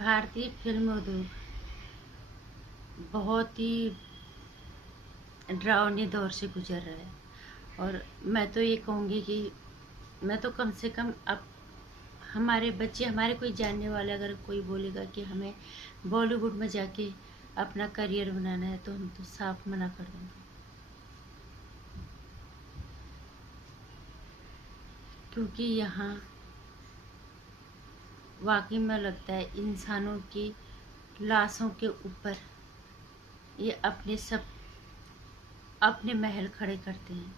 भारतीय फिल्म उद्योग बहुत ही डरावने दौर से गुजर रहा है। और मैं तो ये कहूँगी कि मैं तो कम से कम अब हमारे बच्चे, हमारे कोई जानने वाला अगर कोई बोलेगा कि हमें बॉलीवुड में जाके अपना करियर बनाना है, तो हम तो साफ मना कर देंगे। क्योंकि यहाँ वाकई में लगता है इंसानों की लाशों के ऊपर ये अपने महल खड़े करते हैं।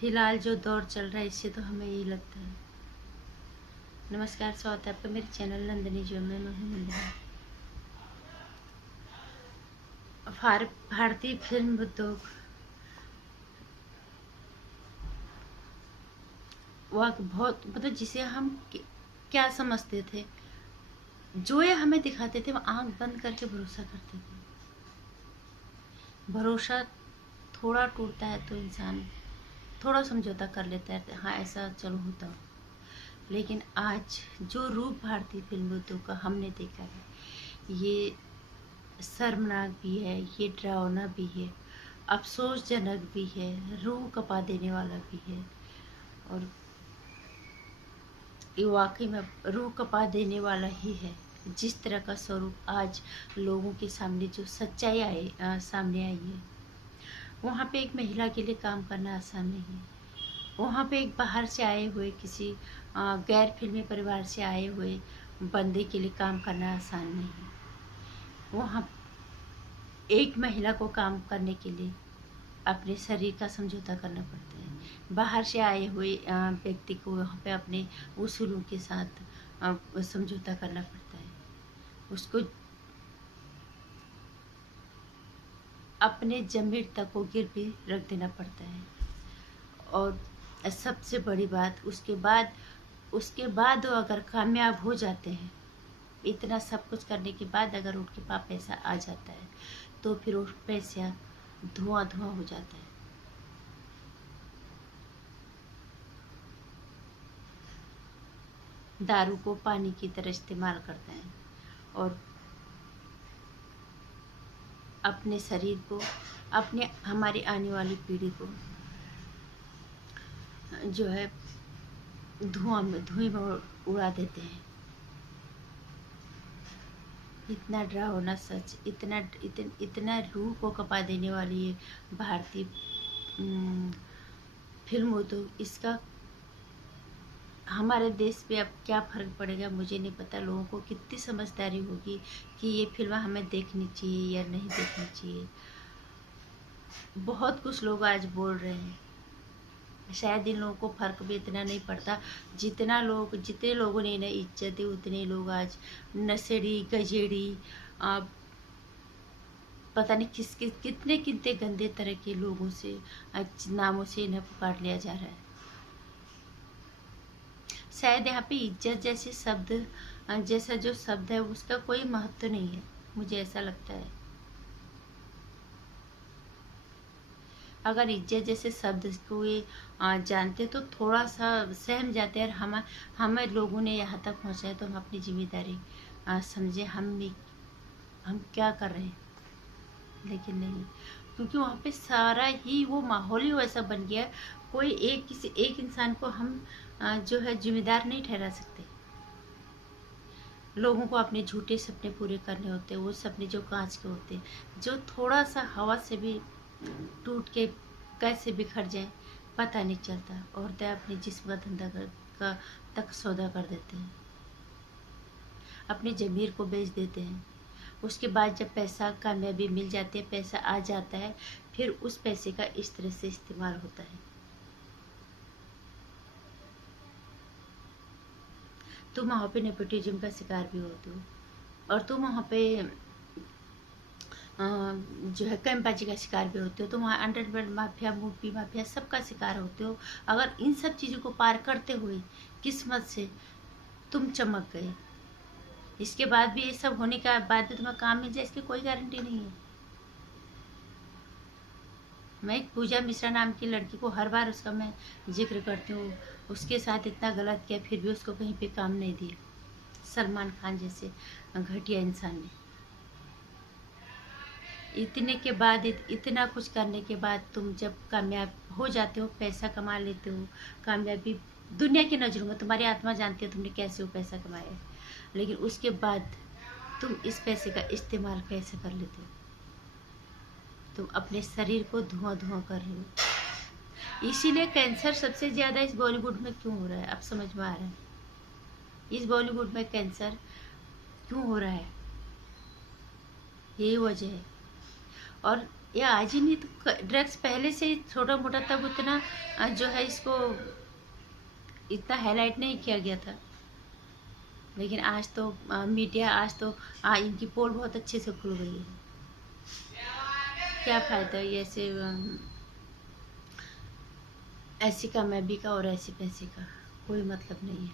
फिलहाल जो दौर चल रहा है, इससे तो हमें यही लगता है। नमस्कार, स्वागत है आपका मेरे चैनल नंदिनी जो में। मैं हूँ नंदिनी। भारतीय फिल्म उद्योग वह बहुत मतलब जिसे हम क्या समझते थे, जो ये हमें दिखाते थे, वो आंख बंद करके भरोसा करते थे। भरोसा थोड़ा टूटता है तो इंसान थोड़ा समझौता कर लेता है, हाँ ऐसा चलो होता हो। लेकिन आज जो रूप भारतीय फिल्म उद्योग का हमने देखा है, ये शर्मनाक भी है, ये डरावना भी है, अफसोसजनक भी है, रूह कपा देने वाला भी है। और ये वाकई में रूह कपा देने वाला ही है। जिस तरह का स्वरूप आज लोगों के सामने जो सच्चाई सामने आई है, वहाँ पे एक महिला के लिए काम करना आसान नहीं है। वहाँ पे एक बाहर से आए हुए किसी गैर फिल्मी परिवार से आए हुए बंदे के लिए काम करना आसान नहीं है। वहाँ एक महिला को काम करने के लिए अपने शरीर का समझौता करना पड़ता है। बाहर से आए हुए व्यक्ति को वहाँ पे अपने उसूलों के साथ समझौता करना पड़ता है। उसको अपने जमीर तक को गिरवी रख देना पड़ता है। और सबसे बड़ी बात, उसके बाद वो अगर कामयाब हो जाते हैं, इतना सब कुछ करने के बाद अगर उनके पास पैसा आ जाता है, तो फिर वो पैसा धुआं धुआं हो जाता है। दारू को पानी की तरह इस्तेमाल करते हैं और अपने शरीर को, हमारी आने वाली पीढ़ी को जो है धुएं में उड़ा देते हैं। इतना डरावना सच, इतना रूह को कपा देने वाली ये भारतीय फिल्म उद्योग, इसका हमारे देश पे अब क्या फ़र्क पड़ेगा मुझे नहीं पता। लोगों को कितनी समझदारी होगी कि ये फिल्म हमें देखनी चाहिए या नहीं देखनी चाहिए। बहुत कुछ लोग आज बोल रहे हैं, शायद इन लोगों को फ़र्क भी इतना नहीं पड़ता जितने लोगों ने इन्हें इज्जत दी, उतने लोग आज नशेड़ी, गजेड़ी, पता नहीं कितने गंदे तरह के लोगों से नामों से इन्हें पुकार लिया जा रहा है। शायद यहाँ पे इज्जत जैसा जो शब्द है, उसका कोई महत्व नहीं है, मुझे ऐसा लगता है। अगर इज्जत जैसे शब्द को ये जानते तो थोड़ा सा सहम जाते हैं। और हमें लोगों ने यहाँ तक पहुँचाया तो हम अपनी जिम्मेदारी समझे, हम क्या कर रहे हैं। लेकिन नहीं, क्योंकि वहाँ पे सारा ही वो माहौल ही वैसा बन गया। कोई किसी एक इंसान को हम जो है जिम्मेदार नहीं ठहरा सकते। लोगों को अपने झूठे सपने पूरे करने होते हैं, वो सपने जो कांच के होते हैं, जो थोड़ा सा हवा से भी टूट के कैसे बिखर जाए पता नहीं चलता। औरतें अपने जिस्म का धंधा का तक सौदा कर देते हैं, अपने ज़मीर को बेच देते हैं। उसके बाद जब पैसा, कामयाबी मिल जाती है, पैसा आ जाता है, फिर उस पैसे का इस तरह से इस्तेमाल होता है। तुम वहाँ पे नेपोटिज्म का शिकार भी होते हो, और तुम वहाँ पे जो है कैंपाची का शिकार भी होते हो। तुम वहाँ अंडरवर्ल्ड माफिया, मूवी माफिया, सबका शिकार होते हो। अगर इन सब चीज़ों को पार करते हुए किस्मत से तुम चमक गए, इसके बाद भी ये सब होने के बाद भी तुम्हें काम मिल जाए, इसकी कोई गारंटी नहीं है। मैं एक पूजा मिश्रा नाम की लड़की को हर बार उसका मैं जिक्र करती हूँ, उसके साथ इतना गलत किया, फिर भी उसको कहीं पे काम नहीं दिया। सलमान खान जैसे घटिया इंसान ने। इतने के बाद इतना कुछ करने के बाद तुम जब कामयाब हो जाते हो, पैसा कमा लेते हो, कामयाबी दुनिया की नज़रों में तुम्हारी आत्मा जानती है तुमने कैसे वो पैसा कमाया है, लेकिन उसके बाद तुम इस पैसे का इस्तेमाल कैसे कर लेते हो? तुम अपने शरीर को धुआं धुआं कर रहे हो। इसीलिए कैंसर सबसे ज़्यादा इस बॉलीवुड में क्यों हो रहा है, अब समझ में आ रहा है इस बॉलीवुड में कैंसर क्यों हो रहा है। यही वजह है। और ये आज ही नहीं तो ड्रग्स पहले से छोटा मोटा तब उतना जो है इसको इतना हाईलाइट नहीं किया गया था, लेकिन आज तो मीडिया आज तो इनकी पोल बहुत अच्छे से खुल गई है। क्या फ़ायदा ये ऐसी कामयाबी का और ऐसे पैसे का कोई मतलब नहीं है।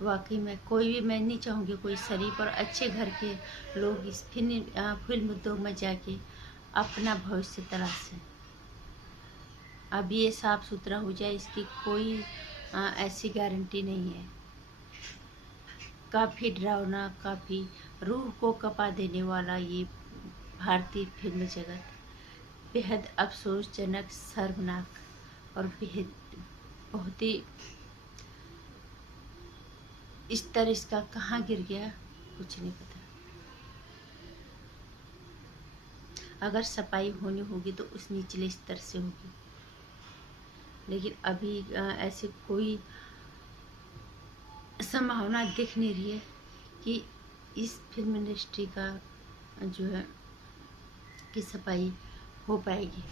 वाकई में कोई भी, मैं नहीं चाहूँगी कोई शरीफ और अच्छे घर के लोग इस फिल्म उद्योग में जाके अपना भविष्य तलाशें। अब ये साफ सुथरा हो जाए इसकी कोई ऐसी गारंटी नहीं है। काफ़ी डरावना, काफ़ी रूह को कँपा देने वाला ये भारतीय फिल्म जगत बेहद अफसोसजनक, शर्मनाक और बेहद बहुत ही स्तर इसका कहाँ गिर गया कुछ नहीं पता। अगर सफाई होनी होगी तो उस निचले स्तर से होगी, लेकिन अभी ऐसे कोई संभावना दिख नहीं रही है कि इस फिल्म इंडस्ट्री का जो है कि सफाई हो पाएगी,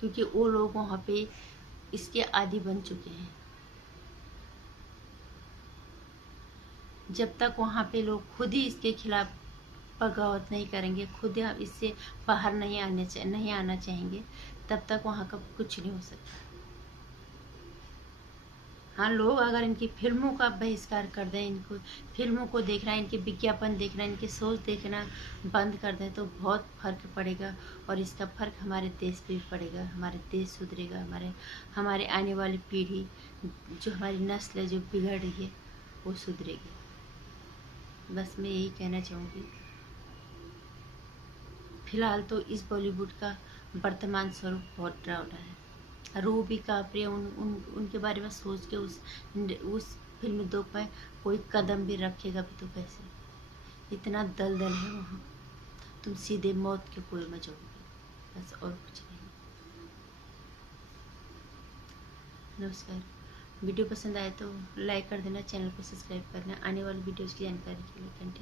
क्योंकि वो लोग वहाँ पे इसके आदी बन चुके हैं। जब तक वहाँ पे लोग खुद ही इसके खिलाफ बगावत नहीं करेंगे, खुद इससे बाहर नहीं आना चाहेंगे, तब तक वहाँ का कुछ नहीं हो सकता। हाँ, लोग अगर इनकी फिल्मों का बहिष्कार कर दें, इनको फिल्मों को देखना, इनके विज्ञापन देखना, इनके शोज देखना बंद कर दें तो बहुत फ़र्क पड़ेगा, और इसका फ़र्क हमारे देश पे भी पड़ेगा। हमारे देश सुधरेगा, हमारे आने वाली पीढ़ी, जो हमारी नस्ल है जो बिगड़ रही है, वो सुधरेगी। बस मैं यही कहना चाहूँगी। फिलहाल तो इस बॉलीवुड का वर्तमान स्वरूप बहुत डरावना है। रूबी कापरे उनके बारे में सोच के उस फिल्म उद्योग में कोई कदम भी रखेगा भी तो कैसे? इतना दलदल है वहाँ, तुम सीधे मौत के कुएं में जाओगे, बस और कुछ नहीं। नमस्कार। वीडियो पसंद आए तो लाइक कर देना, चैनल को सब्सक्राइब करना। आने वाली वीडियोज़ की जानकारी के लिए घंटे